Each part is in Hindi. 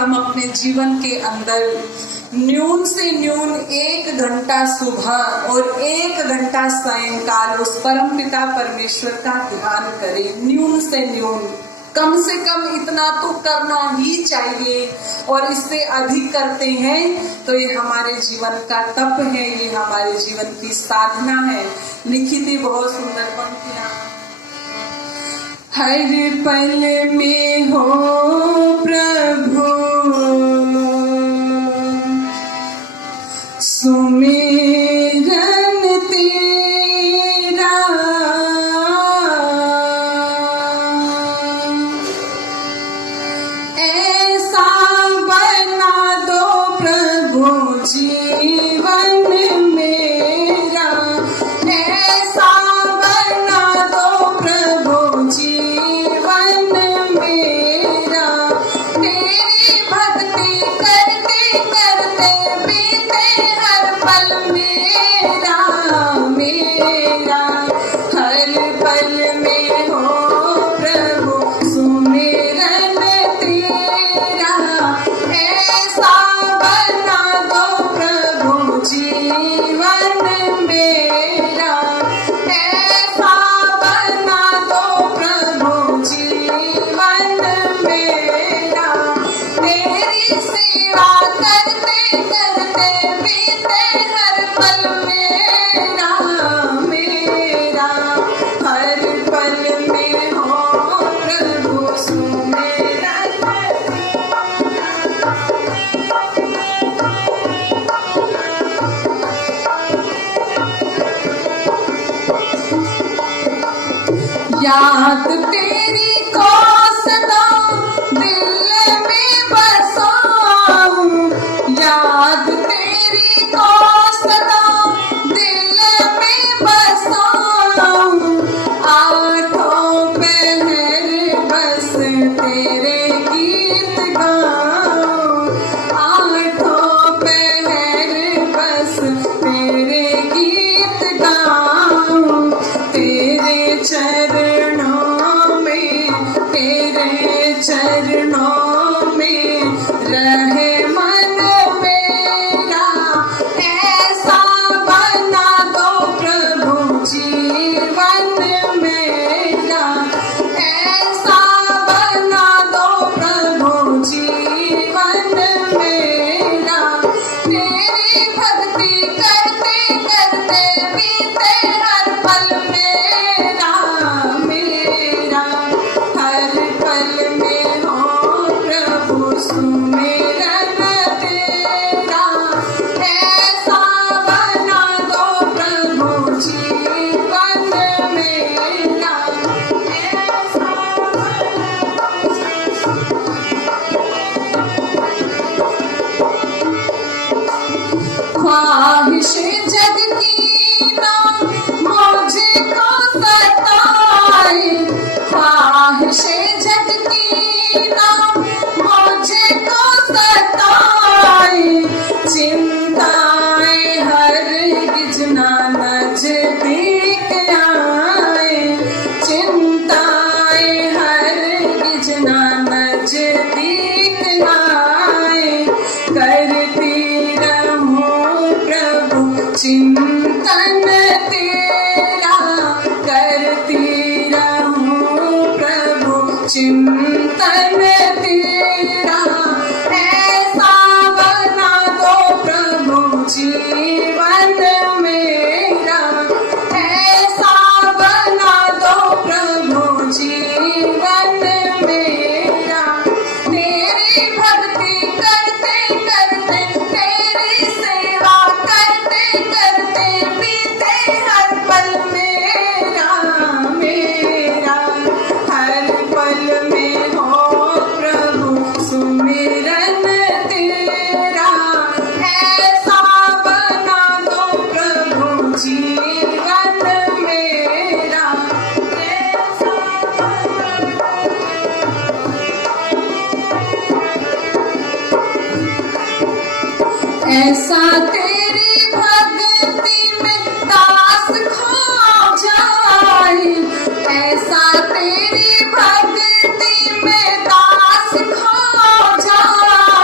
हम अपने जीवन के अंदर न्यून से न्यून 1 घंटा सुबह और 1 घंटा सायंकाल उस परम पिता परमेश्वर का ध्यान करें। न्यून से न्यून, कम से कम इतना तो करना ही चाहिए, और इससे अधिक करते हैं तो ये हमारे जीवन का तप है, ये हमारे जीवन की साधना है। लिखी थी बहुत सुंदर पंक्तियां। हर पल में हो प्रभु सुमिरन तेरा, ऐसा बना दो प्रभु जीवन मेरा, ऐसा बना दो प्रभु जीवन मेरा। तेरी भक्ति करते करते बीते हर पल मेरा, मेरा हर पल में हो प्रभु सुमिरन तेरा, ऐसा बना दो प्रभु जीवन मेरा, ऐसा बना दो प्रभु जीवन मेरा। तेरी सेवा करते करते बीते हर पल मेरा, मेरा हर पल में हो प्रभु सुमिरन याद तेरी को सदा दिल में बसाऊं, याद तेरी को सदा दिल में बसाऊं। आठों पहर बस तेरे गीत गाऊं, आठों पहर बस तेरे गीत गाऊं। तेरे चरणों में, तेरे चरणों में रहे मन मेरा, ऐसा बना दो प्रभु जीवन मेरा, ऐसा बना दो प्रभु जीवन मेरा। तेरी भक्ति करते करते बीते हर पल मेरा, मेरा हर पल में हो प्रभु सुमिरन तेरा, ऐसा बना दो प्रभु जीवन मेरा, ऐसा ख्वाहिशें जग की ना मुझको सताए, ख्वाहिशें जग की ना मुझको सताए। चिंताएं हरगिज ना नजदीक आए, चिंताएं हरगिज ना नजदीक आए। करती रहूं प्रभु चिंतन तेरा, करती रहूं प्रभु चिंतन तेरा, ऐसा बना दो प्रभु जीवन मेरा, ऐसा बना दो प्रभु जीवन मेरा। तेरी भक्ति करते करते, तेरी सेवा करते करते बीते हर पल मेरा, मेरा हर पल में हो प्रभु सुमिरन तेरा, ऐसा बना दो प्रभु जीवन मेरा, ऐसा ऐसा तेरी भक्ति में दास खो जाए, ऐसा तेरी भक्ति में दास खो जाए।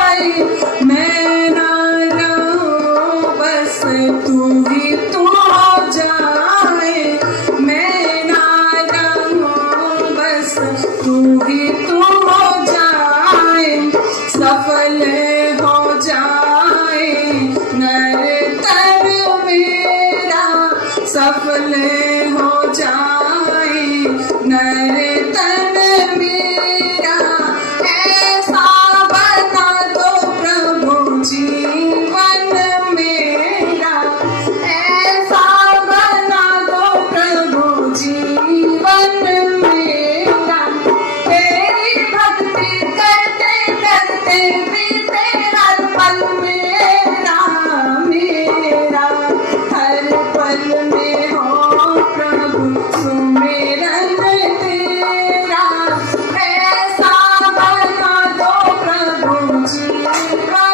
मेरा,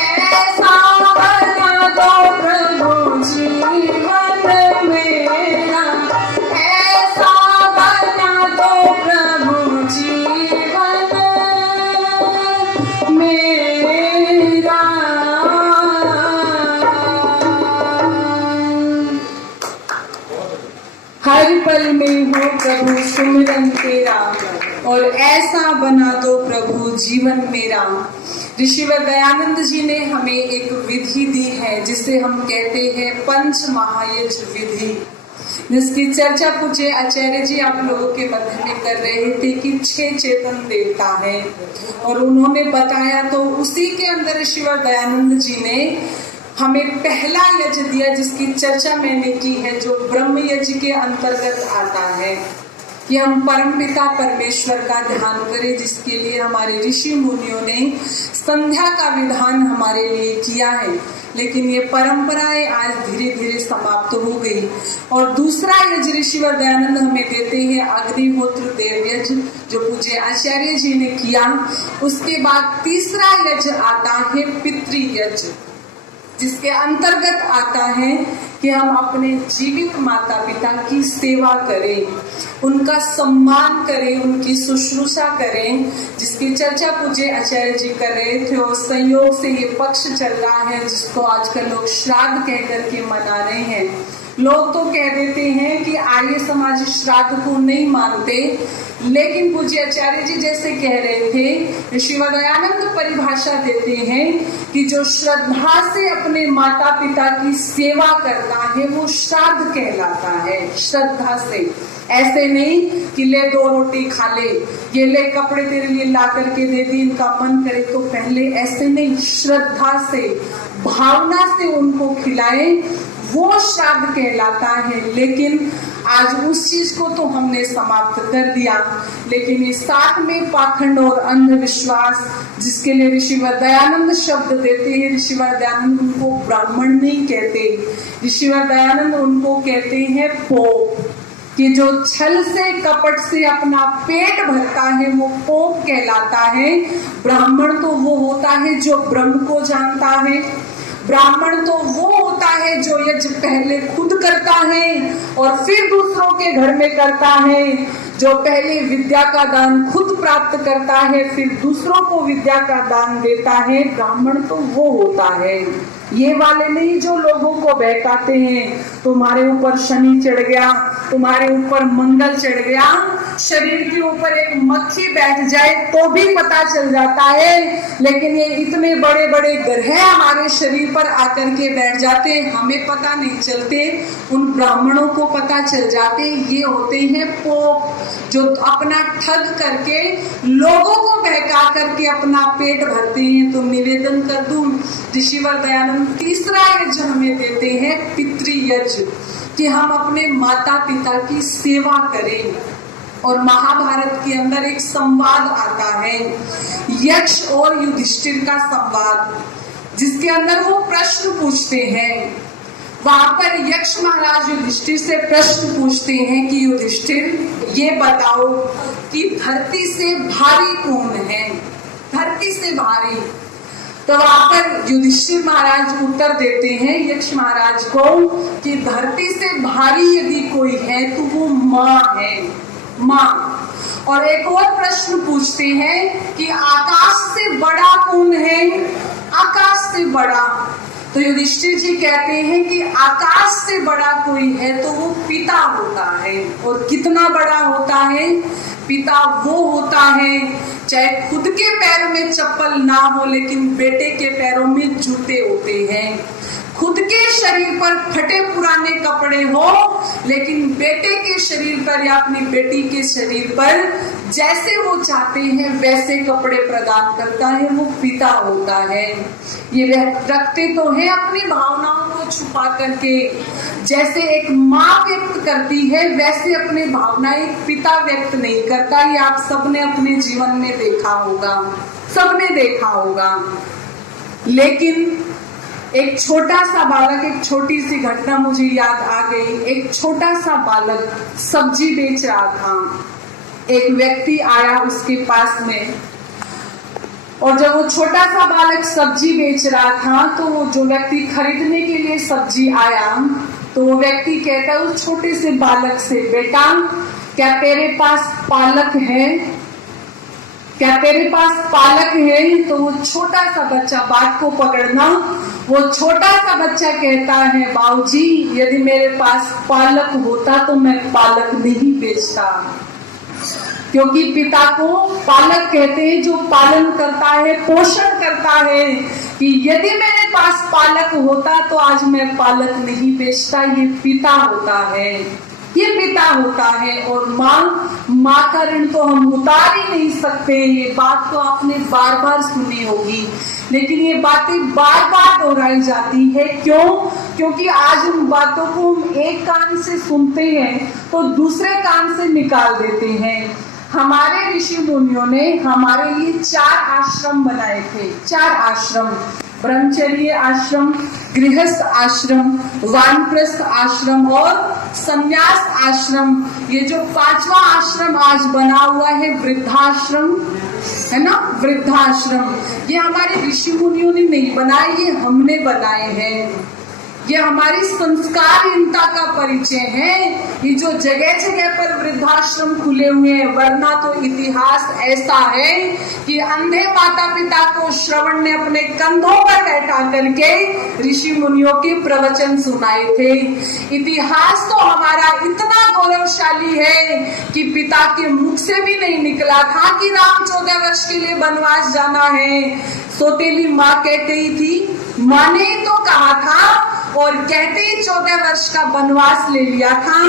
ऐसा बना दो प्रभु जीवन मेरा, ऐसा बना दो प्रभु जीवन मेरा। हर पल में हो प्रभु सुमिरन तेरा, और ऐसा बना दो प्रभु जीवन मेरा। ऋषिवर दयानंद जी ने हमें एक विधि दी है जिसे हम कहते हैं पंच महायज्ञ विधि, जिसकी चर्चा पूज्य आचार्य जी आप लोगों के मध्य में कर रहे थे कि 6 चेतन देवता है, और उन्होंने बताया तो उसी के अंदर ऋषिवर दयानंद जी ने हमें पहला यज्ञ दिया जिसकी चर्चा मैंने की है, जो ब्रह्म यज्ञ के अंतर्गत आता है कि हम परमपिता परमेश्वर का ध्यान करें, जिसके लिए हमारे ऋषि मुनियों ने संध्या का विधान हमारे लिए किया है। लेकिन ये परंपराएं आज धीरे धीरे समाप्त हो गई। और दूसरा यज्ञ ऋषिवर दयानंद हमें देते हैं अग्निहोत्र देव यज्ञ, जो पूज्य आचार्य जी ने किया। उसके बाद तीसरा यज्ञ आता है पितृ यज्ञ, जिसके अंतर्गत आता है कि हम अपने जीवित माता पिता की सेवा करें, उनका सम्मान करें, उनकी शुश्रूषा करें, जिसकी चर्चा पूज्य आचार्य जी कर रहे थे। और संयोग से ये पक्ष चल रहा है जिसको आजकल लोग श्राद्ध कह करके मना रहे हैं। लोग तो कह देते हैं कि आर्य समाज श्राद्ध को नहीं मानते, लेकिन पूज्य आचार्य जी जैसे कह रहे थे, ऋषिवर दयानंद परिभाषा देते हैं कि जो श्रद्धा से अपने माता पिता की सेवा करता है वो श्राद्ध कहलाता है। श्रद्धा से, ऐसे नहीं कि ले 2 रोटी खा ले, ये ले कपड़े तेरे लिए ला करके दे दी, इनका मन करे तो पहले, ऐसे नहीं, श्रद्धा से, भावना से उनको खिलाए, वो श्राद्ध कहलाता है। लेकिन आज उस चीज को तो हमने समाप्त कर दिया। लेकिन इस साथ में पाखंड और अंधविश्वास, जिसके लिए ऋषिवर दयानंद शब्द देते हैं, ऋषिवर दयानंद उनको ब्राह्मण नहीं कहते, ऋषिवर दयानंद उनको कहते हैं पोप, कि जो छल से कपट से अपना पेट भरता है वो पोप कहलाता है। ब्राह्मण तो वो होता है जो ब्रह्म को जानता है, ब्राह्मण तो वो होता है जो यज्ञ पहले खुद करता है और फिर दूसरों के घर में करता है, जो पहले विद्या का दान खुद प्राप्त करता है फिर दूसरों को विद्या का दान देता है। ब्राह्मण तो वो होता है, ये वाले नहीं जो लोगों को बहकाते हैं, तुम्हारे ऊपर शनि चढ़ गया, तुम्हारे ऊपर मंगल चढ़ गया, शरीर के ऊपर एक मक्खी बैठ जाए तो भी पता चल जाता है, लेकिन ये इतने बड़े बड़े ग्रह हमारे शरीर पर आकर के बैठ जाते, हमें पता नहीं चलते, उन ब्राह्मणों को पता चल जाते। ये होते हैं पोप, जो अपना ठग करके लोगों को बहका करके अपना पेट भरते हैं। तो निवेदन कर दूं, ऋषिवर दयानंद तीसरा यज्ञ हमें देते हैं पितृ यज्ञ, कि हम अपने माता पिता की सेवा करें। और महाभारत के अंदर एक संवाद आता है, यक्ष और युधिष्ठिर का संवाद, जिसके अंदर वो प्रश्न पूछते हैं। वहां पर यक्ष महाराज युधिष्ठिर से प्रश्न पूछते हैं कि युधिष्ठिर ये बताओ कि धरती से भारी कौन है, धरती से भारी। तो वहां पर युधिष्ठिर महाराज उत्तर देते हैं यक्ष महाराज को कि धरती से भारी यदि कोई है तो वो माँ है, माँ। और एक और प्रश्न पूछते हैं कि आकाश से बड़ा कौन है, आकाश से बड़ा। तो युधिष्ठिर जी कहते हैं कि आकाश से बड़ा कोई है तो वो पिता होता है। और कितना बड़ा होता है पिता? वो होता है चाहे खुद के पैरों में चप्पल ना हो लेकिन बेटे के पैरों में जूते होते हैं, खुद के शरीर पर फटे पुराने कपड़े हो लेकिन बेटे के शरीर पर या अपनी बेटी के शरीर पर जैसे वो चाहते हैं वैसे कपड़े प्रदान करता है, वो पिता होता है। ये रखते तो है अपनी भावनाओं को छुपा करके, जैसे एक माँ व्यक्त करती है वैसे अपनी भावनाएं पिता व्यक्त नहीं करता। ये आप सबने अपने जीवन में देखा होगा, सबने देखा होगा। लेकिन एक छोटा सा बालक, एक छोटी सी घटना मुझे याद आ गई। एक छोटा सा बालक सब्जी बेच रहा था, एक व्यक्ति आया उसके पास में और जब वो छोटा सा बालक सब्जी बेच रहा था तो वो जो व्यक्ति खरीदने के लिए सब्जी आया तो वो व्यक्ति कहता है उस छोटे से बालक से, बेटा क्या तेरे पास पालक है, क्या तेरे पास पालक है? तो वो छोटा सा बच्चा, बात को पकड़ना, वो छोटा सा बच्चा कहता है, बाबूजी यदि मेरे पास पालक होता तो मैं पालक नहीं बेचता। क्योंकि पिता को पालक कहते हैं जो पालन करता है, पोषण करता है, कि यदि मेरे पास पालक होता तो आज मैं पालक नहीं बेचता। ये पिता होता है, ये पिता होता है। और माँ का ऋण तो हम उतार ही नहीं सकते। ये बात तो आपने बार बार सुनी होगी, लेकिन ये बातें बार बार दोहराई जाती है। क्यों? क्योंकि आज उन बातों को हम एक कान से सुनते हैं तो दूसरे कान से निकाल देते हैं। हमारे ऋषि मुनियों ने हमारे लिए 4 आश्रम बनाए थे, 4 आश्रम, ब्रह्मचर्य आश्रम, गृहस्थ आश्रम, वानप्रस्थ आश्रम और संन्यास आश्रम। ये जो 5वां आश्रम आज बना हुआ है वृद्धाश्रम, है ना, वृद्धाश्रम, ये हमारे ऋषि मुनियों ने नहीं बनाए, ये हमने बनाए हैं। ये हमारी संस्कारहीनता का परिचय है। ये जो जगह जगह पर वृद्धाश्रम खुले हुए हैं, वरना तो इतिहास ऐसा है कि अंधे माता पिता को श्रवण ने अपने कंधों पर बैठा करके ऋषि मुनियों के प्रवचन सुनाए थे। इतिहास तो हमारा इतना गौरवशाली है कि पिता के मुख से भी नहीं निकला था कि राम 14 वर्ष के लिए वनवास जाना है। सौतेली माँ कहते ही थी, माँ ने तो कहा था, और कहते ही 14 वर्ष का वनवास ले लिया था।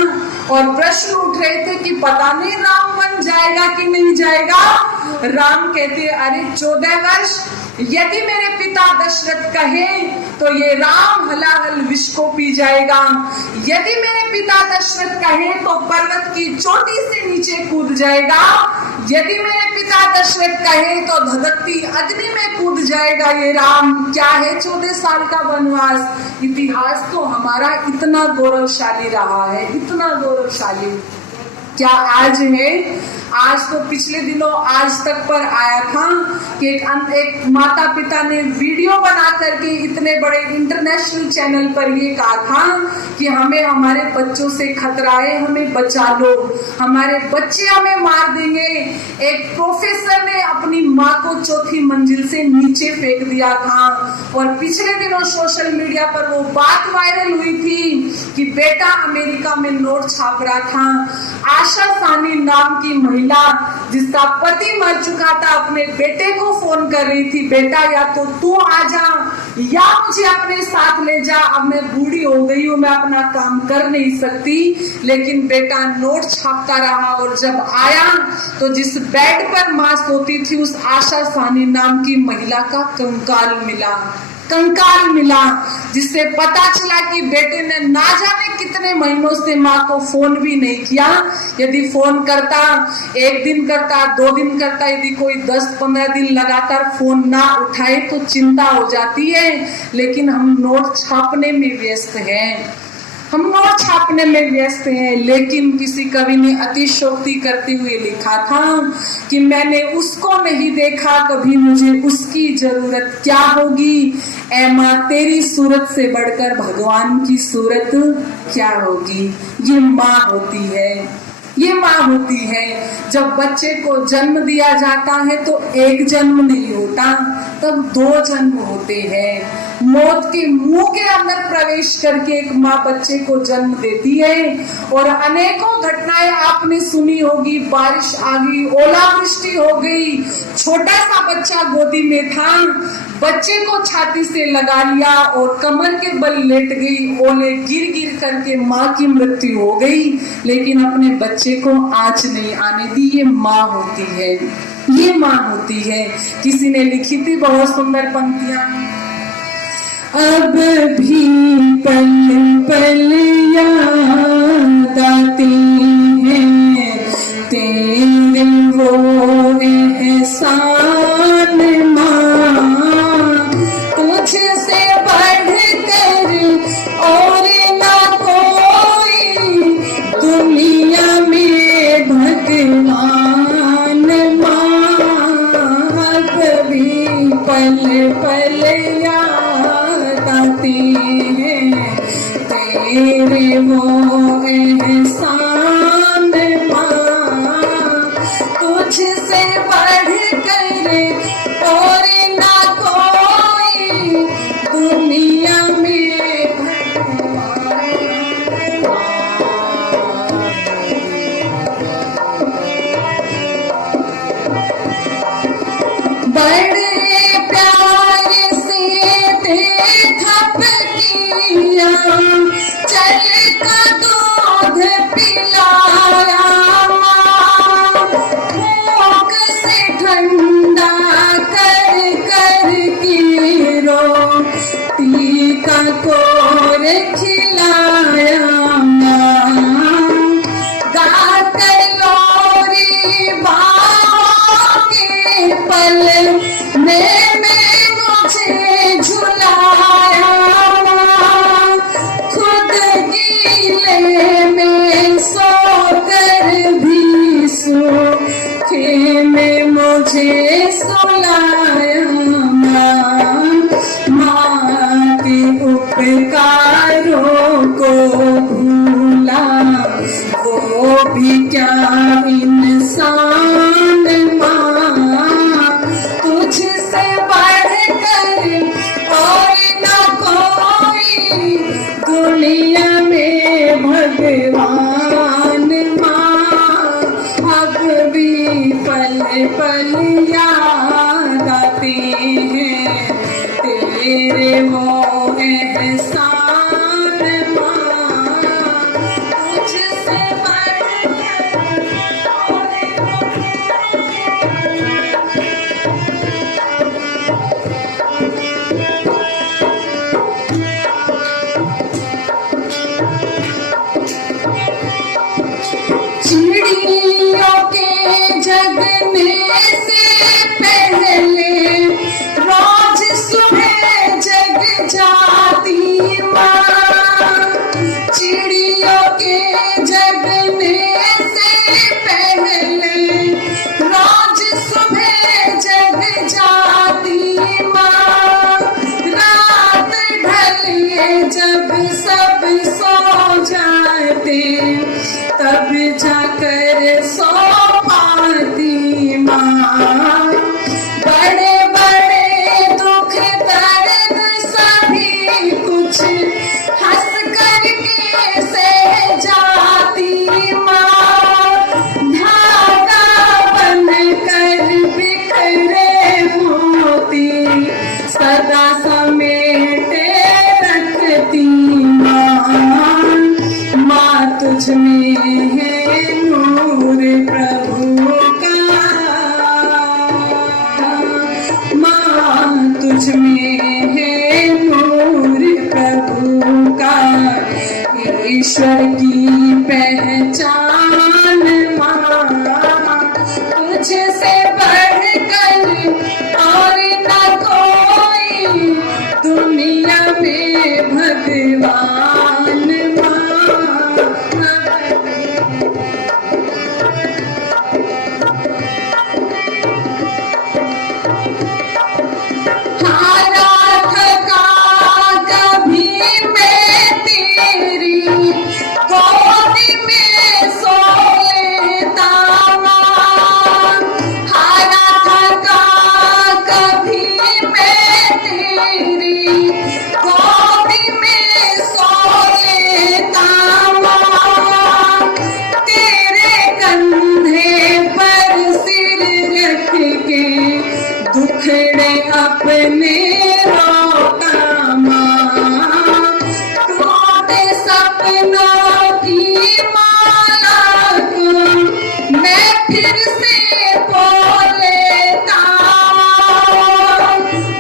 और प्रश्न उठ रहे थे कि पता नहीं राम वन जाएगा कि नहीं जाएगा। राम कहते, अरे 14 वर्ष, यदि मेरे पिता दशरथ कहे तो ये राम हलाहल विष को पी जाएगा। यदि मेरे पिता दशरथ कहे तो पर्वत की चोटी से नीचे कूद जाएगा। यदि मेरे पिता दशरथ कहे तो धधकती अग्नि में कूद जाएगा। ये राम क्या है 14 साल का वनवास। इतिहास तो हमारा इतना गौरवशाली रहा है, इतना गौरवशाली। क्या आज है? आज तो पिछले दिनों आज तक पर आया था कि एक माता पिता ने वीडियो बना करके इतने बड़े इंटरनेशनल चैनल पर ये कहा था कि हमें हमारे बच्चों से खतरा है, हमें बचा लो, हमारे बच्चे हमें मार देंगे। एक प्रोफेसर ने अपनी माँ को 4थी मंजिल से नीचे फेंक दिया था। और पिछले दिनों सोशल मीडिया पर वो बात वायरल हुई थी कि बेटा अमेरिका में नोट छाप रहा था। आशा सानी नाम की महिला जिसका पति मर चुका था अपने बेटे को फोन कर रही थी, बेटा या तो तू आ जा या मुझे अपने साथ ले जा, अब मैं बूढ़ी हो गई हूँ, मैं अपना काम कर नहीं सकती। लेकिन बेटा नोट छापता रहा और जब आया तो जिस बेड पर माँ सोती थी उस आशा सानी नाम की महिला का कंकाल मिला, कंकाल मिला, जिससे पता चला कि बेटे ने ना जाने कितने महीनों से माँ को फोन भी नहीं किया। यदि फोन करता, 1 दिन करता, 2 दिन करता, यदि कोई 10-15 दिन लगातार फोन ना उठाए तो चिंता हो जाती है। लेकिन हम नोट छापने में व्यस्त हैं, हम नोट छापने में व्यस्त हैं। लेकिन किसी कवि ने अतिशयोक्ति करते हुए लिखा था कि मैंने उसको नहीं देखा कभी, मुझे उसकी जरूरत क्या होगी। ऐ माँ तेरी सूरत से बढ़कर भगवान की सूरत क्या होगी। ये माँ होती है, ये माँ होती है। जब बच्चे को जन्म दिया जाता है तो 1 जन्म नहीं होता, तब 2 जन्म होते हैं। मौत के मुंह के अंदर प्रवेश करके एक माँ बच्चे को जन्म देती है। और अनेकों घटनाएं आपने सुनी होगी, बारिश आ गई, ओलावृष्टि हो गई, छोटा सा बच्चा गोदी में था, बच्चे को छाती से लगा लिया और कमर के बल लेट गई, ओले गिर गिर करके माँ की मृत्यु हो गई। लेकिन अपने बच्चे को आँच नहीं आने दी। ये माँ होती है, ये माँ होती है। किसी ने लिखी थी बहुत सुंदर पंक्तियां, अब भी पल पल याद आती हैं तेरे वो एहसान माँ, तुझसे बढ़कर और ना कोई दुनिया में भगवान माँ। कभी पल पल याद आते हैं तेरे वो एहसान माँ, तुझसे बढ़ कर और ना कोई दुनिया में बड़े प्यार से देखा किया, चल का दूध पिलाया, भूख से ठंडा कर कर के रोटी का कोर खिलाया, गाकर लोरी बाहों के पल में मुझे झुलाया, खुद गीले में सोकर भी सूखे में मुझे सुलाया, माँ के उपकारों को भूला वो भी क्या इंसान माँ, तुझसे बढ़कर और न कोई दुनिया में भगवान माँ, अब भी पल पल याद आते हैं तेरे वो एहसान माँ, तुझसे चिड़ियों के जगने से पहले रोज सुबह जग जाती माँ, चिड़ियों के जगने से पहले रोज सुबह जग जाती माँ, रात ढले जब सब सो जाते तब जाकर सो पाती माँ, बड़े बड़े दुख दर्द सभी कुछ हंस करके सह जाती माँ, धागा बन कर बिखरे मोती सदा समेटे रखती माँ, माँ तुझ में है नूर प्रभु का, माँ तुझ में है नूर प्रभु का, ईश्वर की पहचान माँ, तुझसे बढ़कर और न कोई दुनिया में भगवान माँ। दुखड़े अपने रोता माँ, टूटे सपनों की माला को मैं फिर से बोलेता,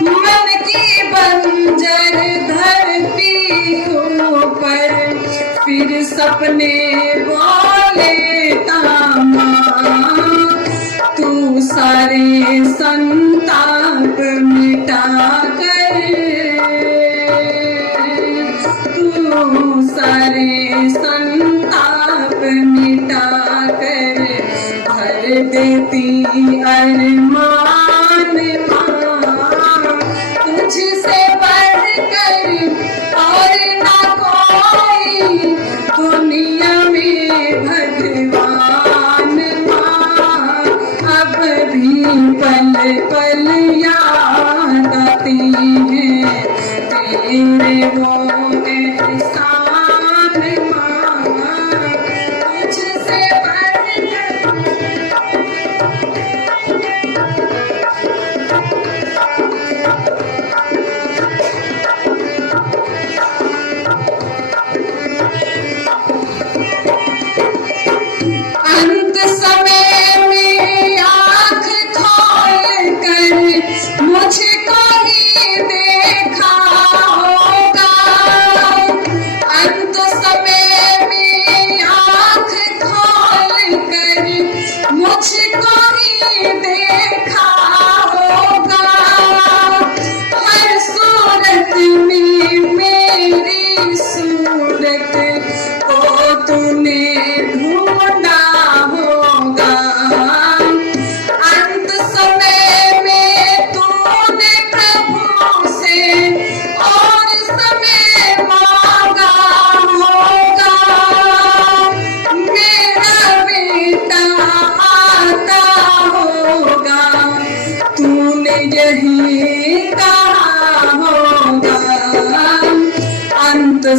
मन की बंजर धरती ऊपर फिर सपने बोलेता माँ, तू सारे संताप मिटा कर, तू सारे संताप मिटा कर भर देती अरमान माँ,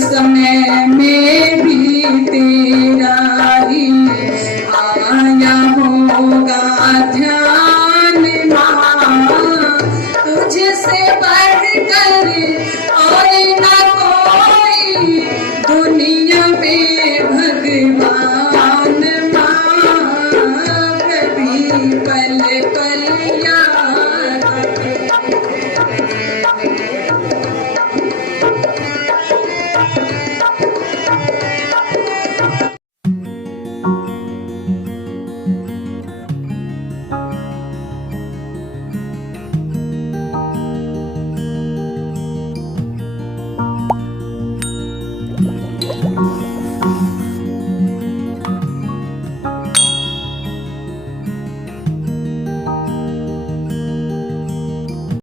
समय में भी तेरा ही आया होगा ध्यान माँ, तुझसे बढ़कर